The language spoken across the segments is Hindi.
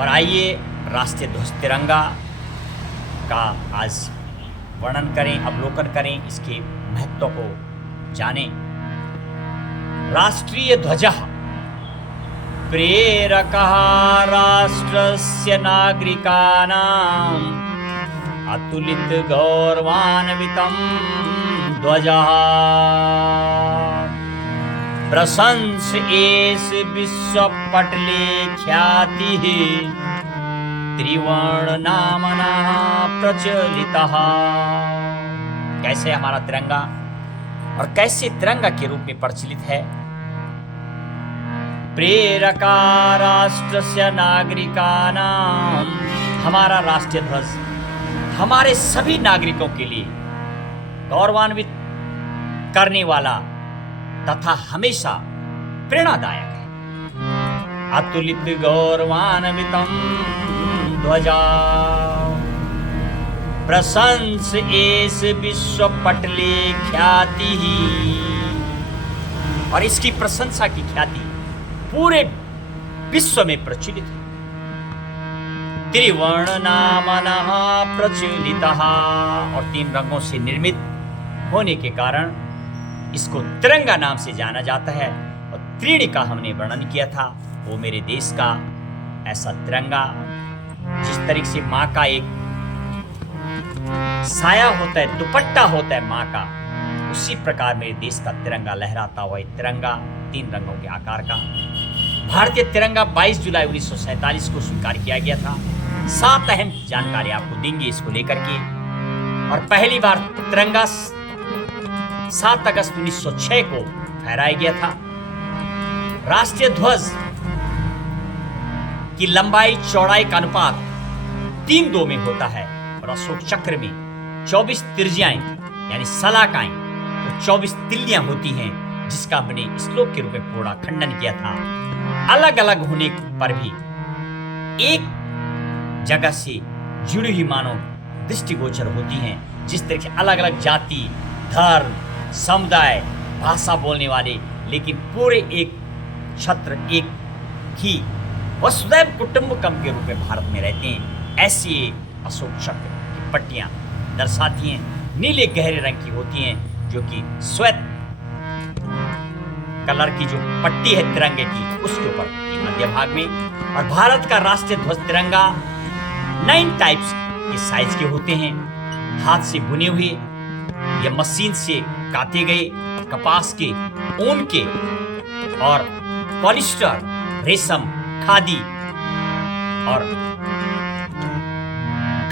और आइए राष्ट्रीय ध्वज तिरंगा का आज वर्णन करें, अवलोकन करें, इसके महत्व को जानें। राष्ट्रीय ध्वजः प्रेरकः राष्ट्रस्य नागरिकाणाम् अतुलित गौरवान्वितं ध्वजः प्रशंस एष विश्वपटले ख्यातिः त्रिवर्णनामनः प्रचलितः। कैसे हमारा तिरंगा और कैसे तिरंगा के रूप में प्रचलित है। प्रेरका राष्ट्रस्य नागरिकानां, हमारा राष्ट्रीय ध्वज हमारे सभी नागरिकों के लिए गौरवान्वित करने वाला तथा हमेशा प्रेरणादायक है। अतुलित गौरवान्वितं ध्वजा प्रशंस एष विश्वपटले ख्याति, और इसकी प्रशंसा की ख्याति पूरे विश्व में प्रचलित है। त्रिवर्णनामनः प्रचलितः, और 3 रंगों से निर्मित होने के कारण इसको तिरंगा नाम से जाना जाता है। और त्रिणी का हमने वर्णन किया था, वो मेरे देश का ऐसा तिरंगा जिस तरीके से माँ का एक साया होता है, दुपट्टा होता है माँ का, उसी प्रकार मेरे देश का तिरंगा लहराता हुआ तिरंगा 3 रंगों के आकार का। भारतीय तिरंगा 22 जुलाई 1947 को स्वीकार किया गया था। 7 अहम जानकारी आपको देंगे इसको लेकर के। और पहली बार तिरंगा 7 अगस्त 1906 को फहराया गया था। राष्ट्रीय ध्वज की लंबाई चौड़ाई का अनुपात 3:2 में होता है, और अशोक चक्र में 24 तिर्जियाएं यानी सलाकाएं, तो 24 तिल्लियां होती हैं, जिसका हमने श्लोक के रूप में पूरा खंडन किया था। अलग अलग होने पर भी एक जगह से जुड़ी हुई मानो दृष्टिगोचर होती हैं। जिस तरह से अलग अलग जाति, धर्म, समुदाय, भाषा बोलने वाले, लेकिन पूरे एक छत्र, एक ही वसुधैव कुटुंबकम के रूप में भारत में रहते हैं। ऐसी अशोक चक्र की पट्टियां दर्शाती हैं। नीले गहरे रंग की होती हैं, जो कि श्वेत कलर की जो पट्टी है तिरंगे की, उसके ऊपर मध्य भाग में। और भारत का राष्ट्रीय ध्वज तिरंगा 9 टाइप्स के साइज के होते हैं। हाथ से बुने हुए या मशीन से काटे गए, कपास के, ऊन के और पॉलिस्टर, रेशम, खादी और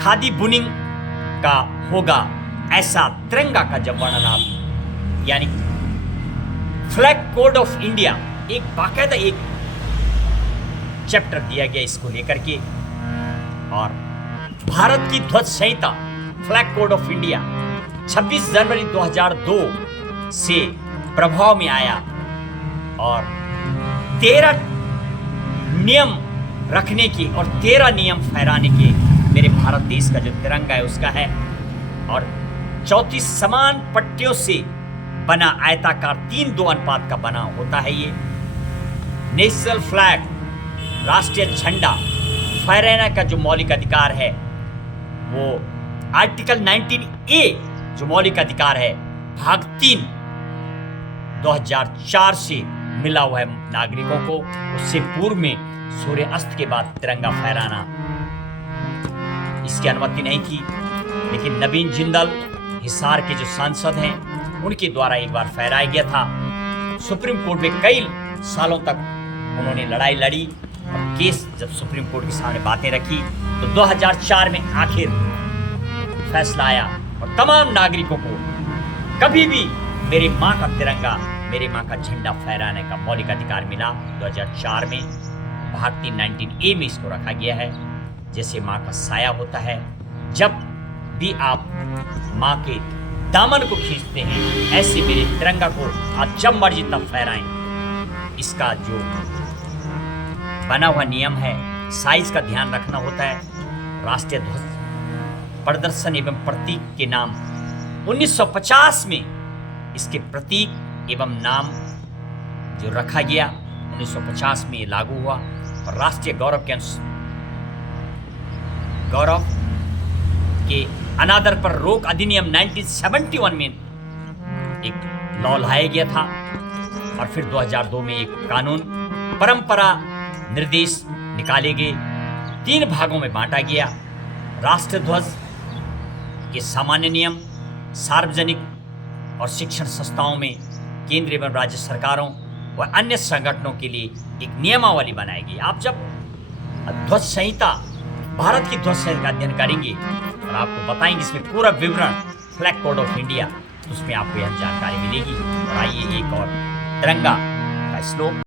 खादी बुनिंग का होगा। ऐसा तिरंगा का जब वर्णन आप यानी फ्लैग कोड ऑफ इंडिया, एक बाकायदा एक चैप्टर दिया गया इसको लेकर के। और भारत की ध्वज संहिता फ्लैग कोड ऑफ इंडिया 26 जनवरी 2002 से प्रभाव में आया, और 13 नियम रखने की और 13 नियम फहराने के मेरे भारत देश का जो तिरंगा है उसका है। और 34 समान पट्टियों से बना आयताकार 3:2 अनुपात का बना होता है ये। नेशनल फ्लैग, राष्ट्रीय झंडा फहराने का जो मौलिक अधिकार है, वो आर्टिकल 19A जो मौलिक अधिकार है, भाग 3 2004 से मिला हुआ है नागरिकों को। उससे पूर्व में सूर्य अस्त के बाद तिरंगा फहराना इसकी अनुमति नहीं थी, लेकिन नवीन जिंदल हिसार के जो सांसद हैं उनके द्वारा एक बार फहराया गया था। सुप्रीम कोर्ट में कई सालों तक उन्होंने लड़ाई लड़ी, और केस जब सुप्रीम कोर्ट के सामने बातें रखी तो 2004 में आखिर फैसला आया, और तमाम नागरिकों को कभी भी मेरी माँ का तिरंगा, मेरी माँ का झंडा फहराने का मौलिक अधिकार मिला। 2004 में भाग 3 19A में इसको रखा गया है। जैसे माँ का साया होता है, जब भी आप माँ के दामन को खींचते हैं, ऐसे मेरे तिरंगा को आप जब मर्जी तब फहराएं। इसका जो बना हुआ नियम है, साइज का ध्यान रखना होता है। राष्ट्रीय ध्वज प्रदर्शन एवं प्रतीक के नाम 1950 में इसके प्रतीक एवं नाम जो रखा गया 1950 में ये लागू हुआ, और राष्ट्रीय गौरव के गौरव के अनादर पर रोक अधिनियम 1971 में एक लॉ लाया गया था और फिर 2002 में एक कानून परंपरा निर्देश निकाले गए। 3 भागों में बांटा गया। राष्ट्र ध्वज के सामान्य नियम सार्वजनिक और शिक्षण संस्थाओं में केंद्रीय एवं राज्य सरकारों व अन्य संगठनों के लिए एक नियमावली बनाई गई। आप जब ध्वज संहिता, भारत की ध्वज संहिता का अध्ययन करेंगे और आपको बताएंगे इसमें पूरा विवरण, फ्लैग कोड ऑफ इंडिया, तो उसमें आपको यह जानकारी मिलेगी। और आइए एक और तिरंगा का श्लोक।